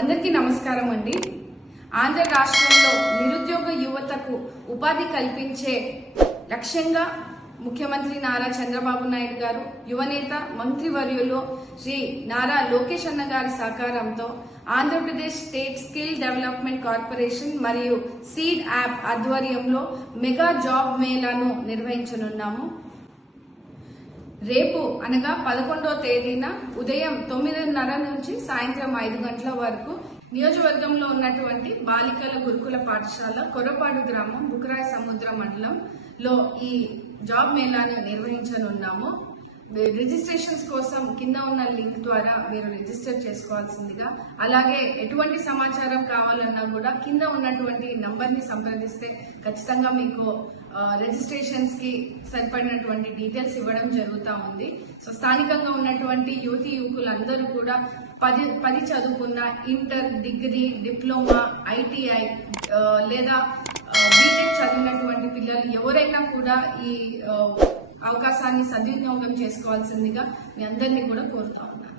అందరికీ నమస్కారం అండి. ఆంధ్ర రాష్ట్రంలో నిరుద్యోగ యువతకు ఉపాధి కల్పించే లక్ష్యంగా ముఖ్యమంత్రి నారా చంద్రబాబు నాయుడు గారు, యువనేత మంత్రివర్యులు శ్రీ నారా లోకేష్ అన్న గారి సహకారంతో Andhra Pradesh state skill development corporation మరియు సీడ్ యాప్ ఆధ్వర్యంలో మెగా జాబ్ మేళాను నిర్వహించనున్నాము. రేపు అనగా 11వ తేదీన ఉదయం 9:30 నుంచి సాయంత్రం 5 గంటల వరకు నియోజకవర్గంలో ఉన్నటువంటి బాలికల గురుకుల పాఠశాల కొరపాడు గ్రామం బుకరాయ సముద్ర మండలంలో ఈ జాబ్ మేళాను నిర్వహించనున్నాము. రిజిస్ట్రేషన్స్ కోసం కింద ఉన్న లింక్ ద్వారా మీరు రిజిస్టర్ చేసుకోవాల్సిందిగా, అలాగే ఎటువంటి సమాచారం కావాలన్నా కూడా కింద ఉన్నటువంటి నంబర్ని సంప్రదిస్తే ఖచ్చితంగా మీకు రిజిస్ట్రేషన్స్ కి సరిపడినటువంటి డీటెయిల్స్ ఇవ్వడం జరుగుతూ ఉంది. సో స్థానికంగా ఉన్నటువంటి యువతీ యువకులందరూ కూడా 10 చదువుకున్న ఇంటర్, డిగ్రీ, డిప్లొమా, ఐటీఐ లేదా బీటెక్ చదివినటువంటి పిల్లలు ఎవరైనా కూడా ఈ అవకాశాన్ని సద్వినియోగం చేసుకోవాల్సిందిగా మీ అందరినీ కూడా కోరుతా ఉన్నాను.